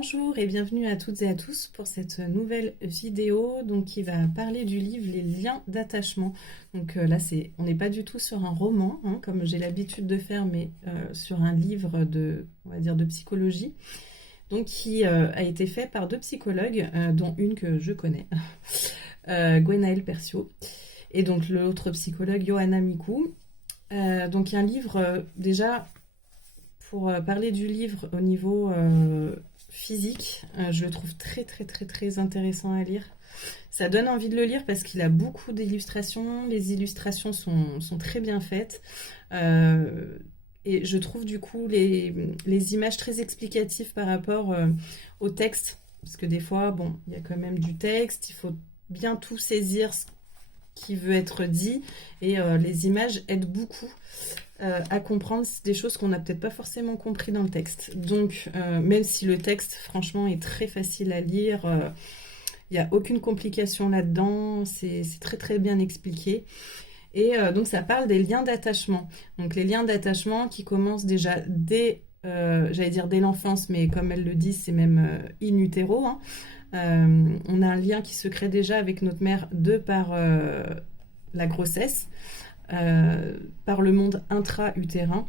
Bonjour et bienvenue à toutes et à tous pour cette nouvelle vidéo qui va parler du livre Les liens d'attachement. Là, on n'est pas du tout sur un roman, hein, comme j'ai l'habitude de faire, mais sur un livre on va dire de psychologie, qui a été fait par deux psychologues, dont une que je connais, Gwenaëlle Percio, et donc l'autre psychologue, Johanna Mikou. Il y a un livre déjà. Pour parler du livre au niveau physique, je le trouve très très très très intéressant à lire. Ça donne envie de le lire parce qu'il a beaucoup d'illustrations. Les illustrations sont très bien faites. Et je trouve du coup les images très explicatives par rapport au texte. Parce que des fois, il y a quand même du texte, il faut bien tout saisir ce qui veut être dit. Et les images aident beaucoup à comprendre des choses qu'on n'a peut-être pas forcément compris dans le texte. Même si le texte, franchement, est très facile à lire, il n'y a aucune complication là-dedans, c'est très très bien expliqué. Et ça parle des liens d'attachement. Donc les liens d'attachement qui commencent déjà dès, j'allais dire dès l'enfance, mais comme elle le dit, c'est même in utero. Hein. On a un lien qui se crée déjà avec notre mère de par la grossesse. Par le monde intra-utérin,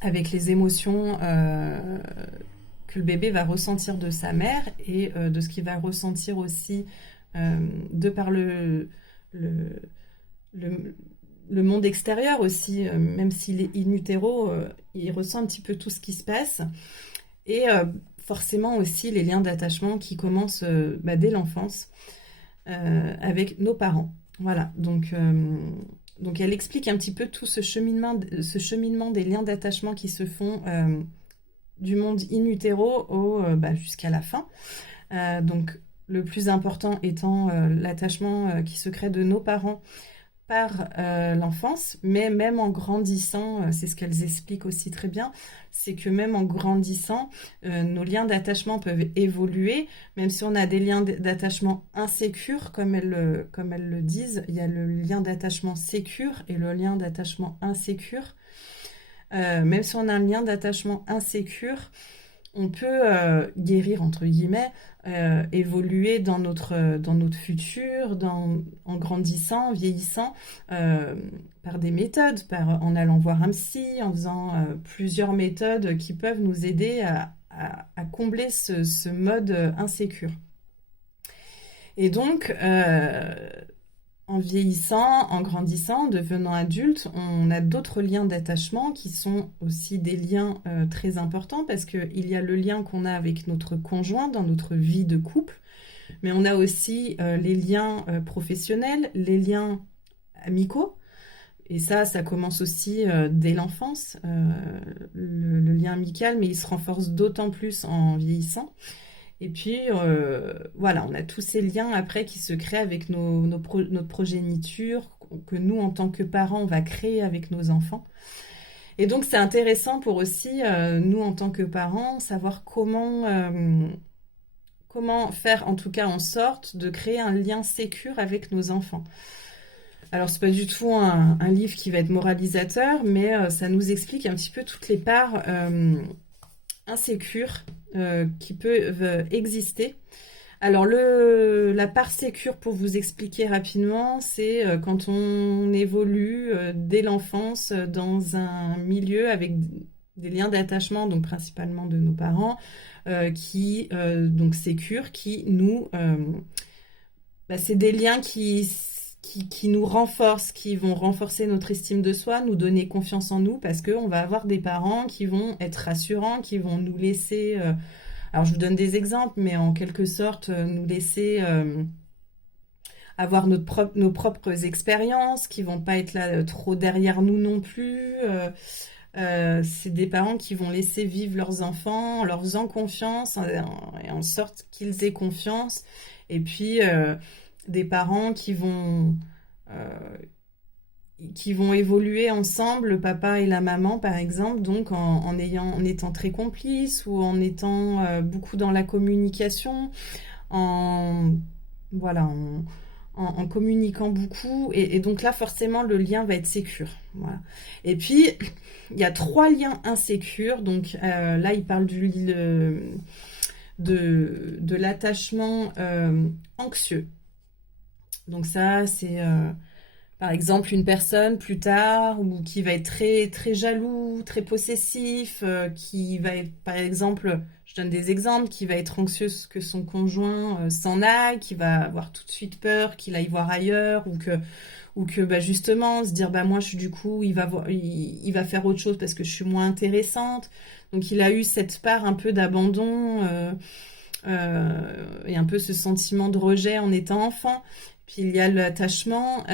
avec les émotions que le bébé va ressentir de sa mère et de ce qu'il va ressentir aussi de par le monde extérieur aussi, même s'il est in utero, il ressent un petit peu tout ce qui se passe. Et forcément aussi les liens d'attachement qui commencent dès l'enfance avec nos parents. Voilà, donc elle explique un petit peu tout ce cheminement des liens d'attachement qui se font du monde in utero jusqu'à la fin. Le plus important étant l'attachement qui se crée de nos parents par l'enfance, mais même en grandissant, c'est ce qu'elles expliquent aussi très bien, c'est que même en grandissant, nos liens d'attachement peuvent évoluer, même si on a des liens d'attachement insécures, comme elles le disent, il y a le lien d'attachement sécure et le lien d'attachement insécure. Même si on a un lien d'attachement insécure, on peut guérir, entre guillemets, évoluer dans notre futur, en grandissant, vieillissant, par des méthodes, en allant voir un psy, en faisant plusieurs méthodes qui peuvent nous aider à combler ce mode insécure. Et donc, en vieillissant, en grandissant, en devenant adulte, on a d'autres liens d'attachement qui sont aussi des liens très importants parce qu'il y a le lien qu'on a avec notre conjoint dans notre vie de couple, mais on a aussi les liens professionnels, les liens amicaux, et ça commence aussi dès l'enfance, le lien amical, mais il se renforce d'autant plus en vieillissant. Et puis, voilà, on a tous ces liens après qui se créent avec notre progéniture, que nous, en tant que parents, on va créer avec nos enfants. Et donc, c'est intéressant pour aussi, nous, en tant que parents, savoir comment faire, en tout cas, en sorte de créer un lien sécure avec nos enfants. Alors, c'est pas du tout un livre qui va être moralisateur, mais ça nous explique un petit peu toutes les parts insécures qui peuvent exister. Alors la part sécure, pour vous expliquer rapidement, c'est quand on évolue dès l'enfance dans un milieu avec des liens d'attachement, donc principalement de nos parents, qui donc sécures, qui nous c'est des liens qui nous renforcent, qui vont renforcer notre estime de soi, nous donner confiance en nous, parce qu'on va avoir des parents qui vont être rassurants, qui vont nous laisser... alors je vous donne des exemples, mais en quelque sorte, nous laisser avoir nos propres expériences, qui vont pas être là trop derrière nous non plus. C'est des parents qui vont laisser vivre leurs enfants en leur faisant confiance, et en sorte qu'ils aient confiance. Et puis... des parents qui vont évoluer ensemble, le papa et la maman par exemple, donc en étant très complices ou en étant beaucoup dans la communication, en communiquant beaucoup, et donc là forcément le lien va être sécure. Voilà. Et puis il y a 3 liens insécures, donc là il parle de l'attachement anxieux. Donc ça, c'est par exemple une personne plus tard ou qui va être très très jaloux, très possessif, qui va être, par exemple, je donne des exemples, qui va être anxieuse que son conjoint s'en aille, qui va avoir tout de suite peur qu'il aille voir ailleurs ou que bah, justement se dire bah moi je suis du coup il va faire autre chose parce que je suis moins intéressante. Donc il a eu cette part un peu d'abandon et un peu ce sentiment de rejet en étant enfant. Puis il y a l'attachement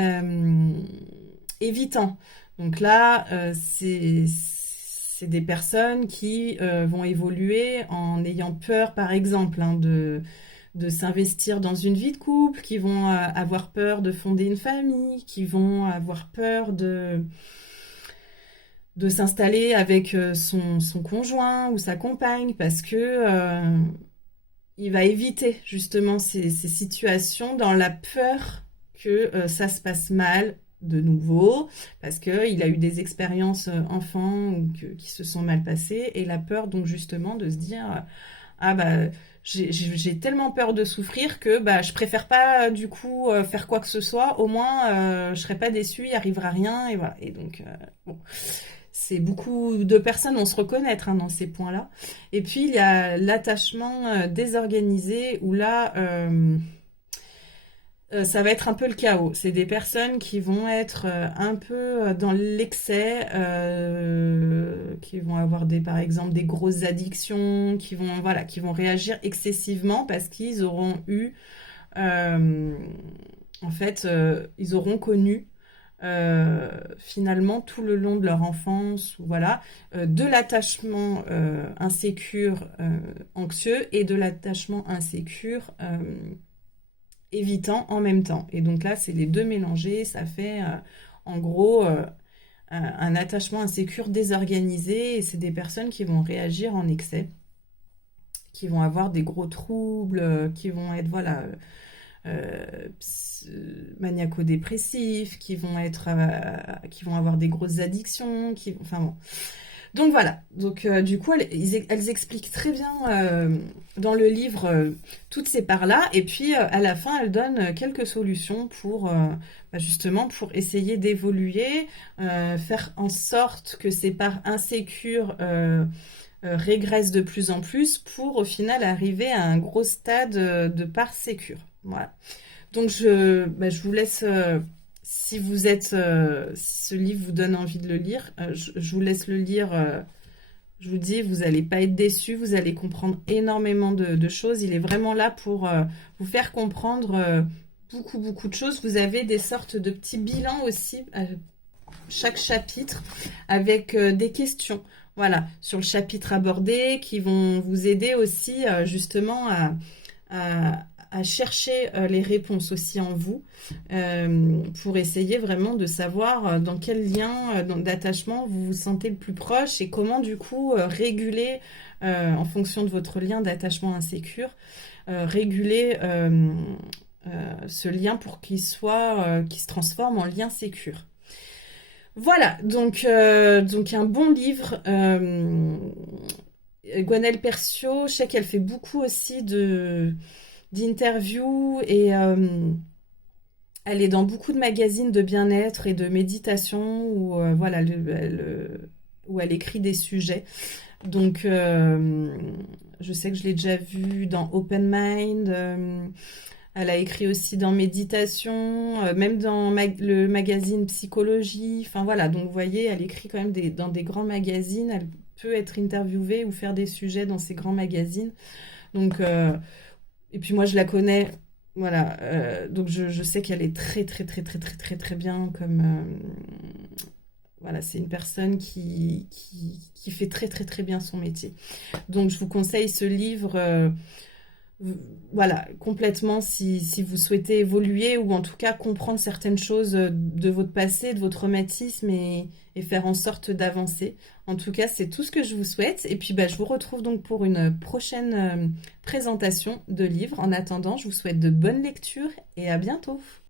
évitant. Donc là, c'est des personnes qui vont évoluer en ayant peur, par exemple, hein, de s'investir dans une vie de couple, qui vont avoir peur de fonder une famille, qui vont avoir peur de s'installer avec son conjoint ou sa compagne, parce que il va éviter justement ces situations dans la peur que ça se passe mal de nouveau, parce qu'il a eu des expériences enfants qui se sont mal passées, et la peur donc justement de se dire ah bah j'ai tellement peur de souffrir que bah je préfère pas du coup faire quoi que ce soit, au moins je serai pas déçue, il arrivera rien, et voilà. Et donc bon, c'est beaucoup de personnes vont se reconnaître hein, dans ces points-là. Et puis il y a l'attachement désorganisé où là ça va être un peu le chaos. C'est des personnes qui vont être un peu dans l'excès, qui vont avoir par exemple des grosses addictions, qui vont réagir excessivement parce qu'ils auront eu, euh, en fait, ils auront connu finalement tout le long de leur enfance, voilà, de l'attachement insécure, anxieux, et de l'attachement insécure évitant en même temps. Et donc là, c'est les deux mélangés, ça fait en gros un attachement insécure désorganisé, et c'est des personnes qui vont réagir en excès, qui vont avoir des gros troubles, qui vont être, voilà, euh, maniaco-dépressifs, qui vont avoir des grosses addictions, enfin bon. Donc voilà, donc du coup elles expliquent très bien dans le livre toutes ces parts-là, et puis à la fin elles donnent quelques solutions pour bah, justement pour essayer d'évoluer, faire en sorte que ces parts insécures régressent de plus en plus pour au final arriver à un gros stade de parts sécures. Voilà. Donc je vous laisse, si vous êtes, si ce livre vous donne envie de le lire, je vous laisse le lire. Je vous dis, vous n'allez pas être déçus, vous allez comprendre énormément de choses. Il est vraiment là pour vous faire comprendre beaucoup, beaucoup de choses. Vous avez des sortes de petits bilans aussi, chaque chapitre, avec des questions. Voilà, sur le chapitre abordé, qui vont vous aider aussi justement à chercher les réponses aussi en vous, pour essayer vraiment de savoir dans quel lien d'attachement vous vous sentez le plus proche, et comment du coup réguler en fonction de votre lien d'attachement insécure, réguler ce lien pour qu'il qu'il se transforme en lien sécure. Voilà, donc un bon livre. Gwenaëlle Percio, je sais qu'elle fait beaucoup aussi d'interviews, et elle est dans beaucoup de magazines de bien-être et de méditation où voilà où elle écrit des sujets. Donc je sais que je l'ai déjà vue dans Open Mind. Elle a écrit aussi dans Méditation, même dans le magazine Psychologie. Enfin voilà, donc vous voyez, elle écrit quand même dans des grands magazines. Elle peut être interviewée ou faire des sujets dans ces grands magazines. Donc, et puis moi je la connais, voilà. Donc je sais qu'elle est très très très très très très très bien comme voilà, c'est une personne qui fait très très très bien son métier. Donc je vous conseille ce livre. Voilà, complètement si vous souhaitez évoluer, ou en tout cas comprendre certaines choses de votre passé, de votre traumatisme, et faire en sorte d'avancer. En tout cas, c'est tout ce que je vous souhaite. Et puis, bah, je vous retrouve donc pour une prochaine présentation de livres. En attendant, je vous souhaite de bonnes lectures et à bientôt.